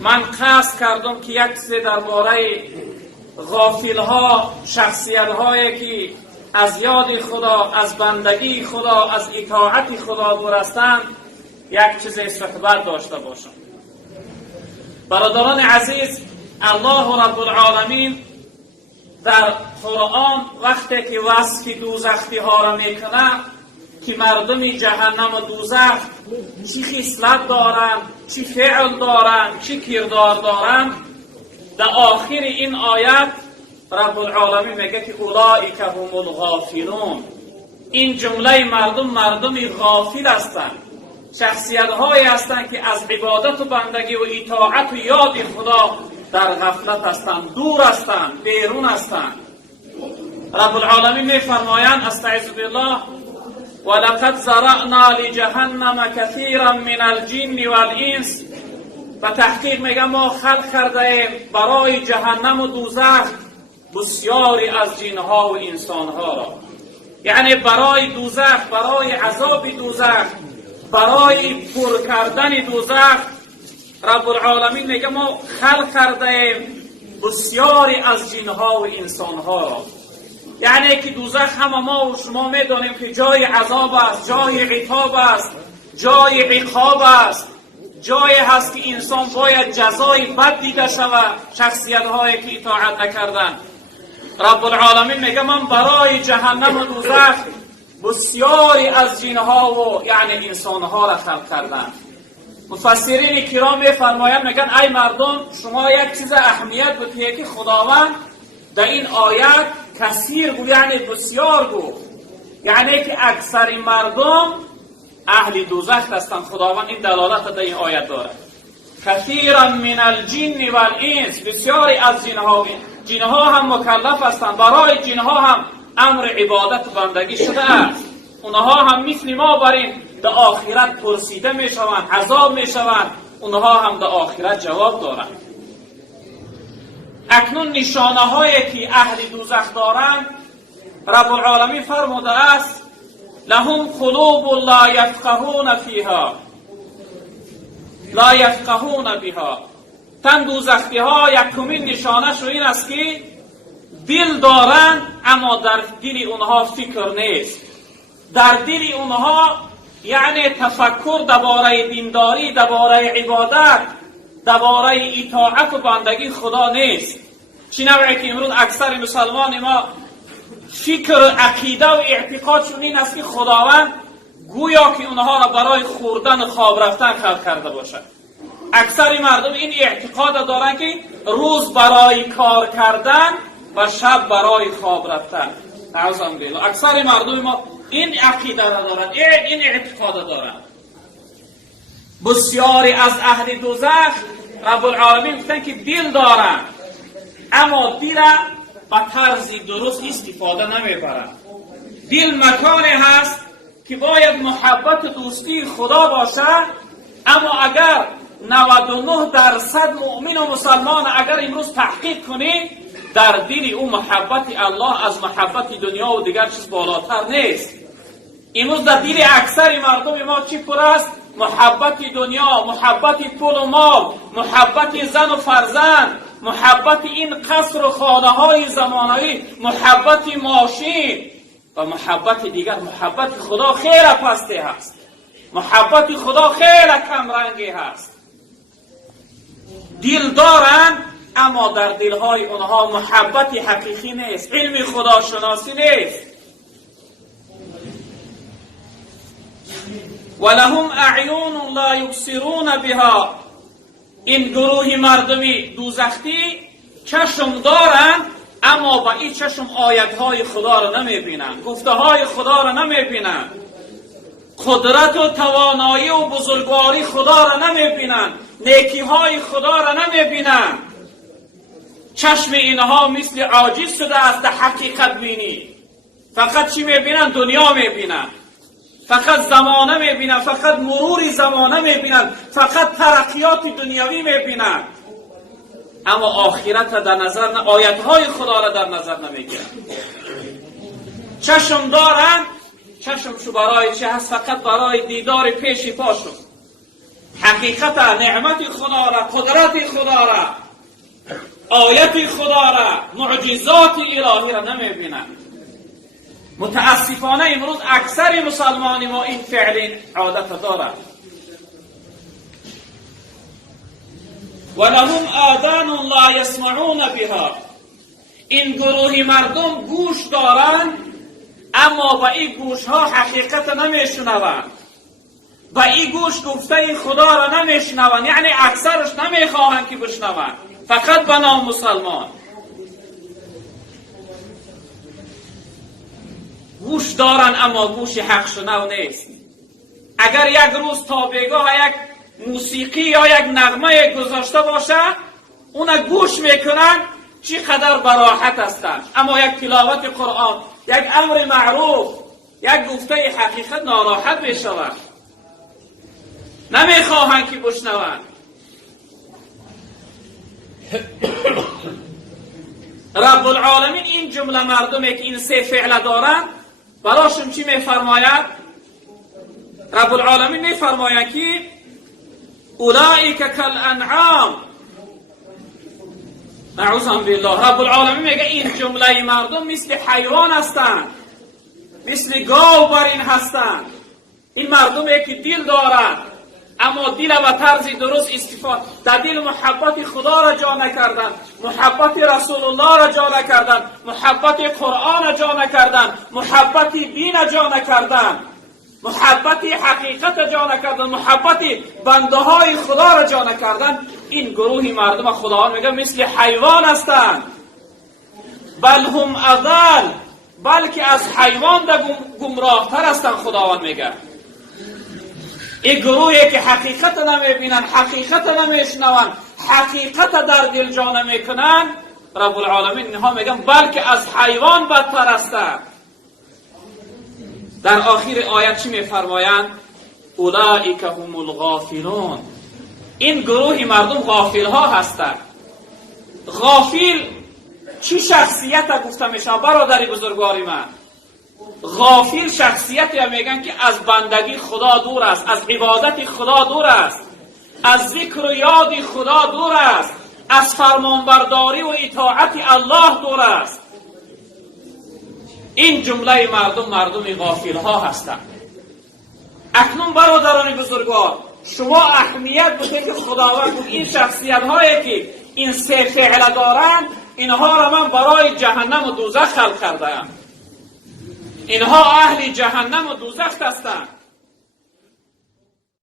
من قصد کردم که یک چیز درباره غافل ها، شخصیت هایی که از یاد خدا، از بندگی خدا، از اطاعت خدا دور هستند یک چیز صحبت داشته باشم. برادران عزیز، الله رب العالمین در قرآن وقتی که وصف دوزخی ها را میکنه که مردم جهنم و دوزخ چی خصلت دارند، چی فعل دارند، چی کردار دارند، در آخر این آیت رب العالمین میگه که اولئک هم الغافلون. این جمله مردم غافل هستند، شخصیت هایی هستند که از عبادت و بندگی و اطاعت و یاد خدا در غفلت هستند، دور هستند، بیرون هستند. رب العالمین میفرمایند استعوذ بالله ولقد ذرأنا لجهنم كثيرا من الجن والانس. و تحقیق میگه ما خلق کرده ایم برای جهنم و دوزخ بسیاری از جنها و انسانها را. یعنی برای دوزخ، برای عذاب دوزخ، برای پر کردن دوزخ رب العالمین میگه ما خلق کرده ایم بسیاری از جنها و انسانها را. یعنی که دوزخ هم ما و شما میدانیم که جای عذاب است، جای عتاب است، جای عقاب است، جایی هست که انسان باید جزای بد دیده شود شخصیت هایی که اطاعت نکردن. رب العالمین میگه من برای جهنم و دوزخ بسیاری از جنها و یعنی انسانها را خلق کردن. مفسرین کرام میفرمایند میگن ای مردم شما یک چیز اهمیت بتید که خداوند در این آیت کثیر گفت، یعنی بسیار گفت، یعنی که اکثر مردم اهل دوزخ هستند. خداوند این دلالت در این آیت دارد. کثیرا من الجن والانس، بسیاری از جنها هم مکلف هستند. برای جنها هم امر عبادت و بندگی شده است. اونها هم مثل ما برین در آخرت پرسیده می شوند، عذاب می شوند. اونها هم در آخرت جواب دارند. اکنون نشانه هایی که اهل دوزخ دارند رب العالمین فرموده است لهم قلوب لا یفقهون فیها لا یفقهون بها. تن دوزخی ها یکمین نشانه شو این است که دل دارند اما در دل اونها فکر نیست. در دل اونها یعنی تفکر درباره دینداری، درباره عبادت، درباره اطاعت و بندگی خدا نیست. چنانچه که امروز اکثر مسلمان ما فکر عقیده و اعتقادشون این است که خداوند گویا که اونها را برای خوردن خواب رفتن خلق کرده باشد. اکثر مردم این اعتقاد دارند که روز برای کار کردن و شب برای خواب رفتن. اعوذ بالله. اکثر مردم ما این عقیده را دارند، این اعتقاد دارند. بسیاری از اهل دوزخ رب العالمین گفتن که دل دارند اما دل به طرز درست استفاده نمیبرند. دل مکانی هست که باید محبت دوستی خدا باشد، اما اگر 99% مؤمن و مسلمان اگر امروز تحقیق کنی در دل او محبت الله از محبت دنیا و دیگر چیز بالاتر نیست. امروز در دل اکثر مردم ما چی پر است؟ محبت دنیا، محبت پول و مال، محبت زن و فرزند، محبت این قصر و خانه های زمانه‌ای، محبت ماشین و محبت دیگر. محبت خدا خیلی پسته هست، محبت خدا خیلی کم رنگی هست. دل دارند اما در دلهای اونها محبت حقیقی نیست، علم خدا شناسی نیست. ولهم اعیون لا یبصرون بها. این گروه مردمی دوزخی چشم دارند اما با این چشم آیتهای خدا را نمیبینند، گفته های خدا را نمیبینند، قدرت و توانایی و بزرگواری خدا را نمیبینند، نیکی های خدا را نمیبینند. چشم اینها مثل عاجز شده است در حقیقت بینی. فقط چی میبینند؟ دنیا میبینند، فقط زمانه میبینند، فقط مرور زمانه میبینند، فقط ترقیات دنیاوی میبینند، اما آخرت را در نظر آیتهای خدا را در نظر نمیگیرند. چشم دارند، چشمشو برای چه هست؟ فقط برای دیدار پیش پاشون. حقیقت نعمت خدا را، قدرت خدا را، آیت خدا را، معجزات الهی را نمیبینند. متاسفانه امروز اکثر مسلمان ما این فعل عادت دارند. ولهم آذان لا يسمعون بها. این گروه مردم گوش دارند اما با این گوش ها حقیقت نمیشنوند، با این گوش گفته خدا را نمیشنوند، یعنی اکثرش نمیخواهند که بشنوند، فقط به نام مسلمان. گوش دارن اما گوش حق شنو نیست. اگر یک روز تا بگاه یک موسیقی یا یک نغمه گذاشته باشه اون گوش میکنن چقدر براحت هستند، اما یک تلاوت قرآن، یک امر معروف، یک گفته حقیقت ناراحت میشوند، نمیخواهند که بشنوند. رب العالمین این جمله مردمی که این سه فعل دارند براشون چی میفرماید؟ رب العالمین میفرماید که اولئک کالانعام. نعوذ بالله. رب العالمین میگه این جمله مردم مثل حیوان هستند، مثل گاو برین هستند. این مردمی که دل دارند اما دل به طرز درست استفاده، در دل محبت خدا را جا نکردند، محبت رسول الله را جا نکردند، محبت قرآن را جا نکردند، محبت دین را جا نکردند، محبت حقیقت را جا نکردند، محبت بنده های خدا را جا نکردند. این گروه مردم خداوند میگه مثل حیوان هستند. بل هم اضل، بلکه از حیوان در گمراه تر هستند. خداوند میگه این گروهی که حقیقت نمیبینن، حقیقت نمیشنون، حقیقت در دل جا نمیکنن، رب العالمین اینها میگن بلکه از حیوان بدتر هستند. در آخر آیت چی میفرمایند؟ اولئک هم الغافلون. این گروه مردم غافل ها هستند. غافل چی شخصیت گفته میشه برادری بزرگواری من؟ غافل شخصیتی میگن که از بندگی خدا دور است، از عبادت خدا دور است، از ذکر و یاد خدا دور است، از فرمانبرداری و اطاعت الله دور است. این جمله مردم غافل ها هستند. اکنون برادران بزرگوار شما اهمیت بده که خداوند این شخصیت هایی که این سه فعل دارند اینها را من برای جهنم و دوزخ خلق کردم. اینها اهل جهنم و دوزخ هستند.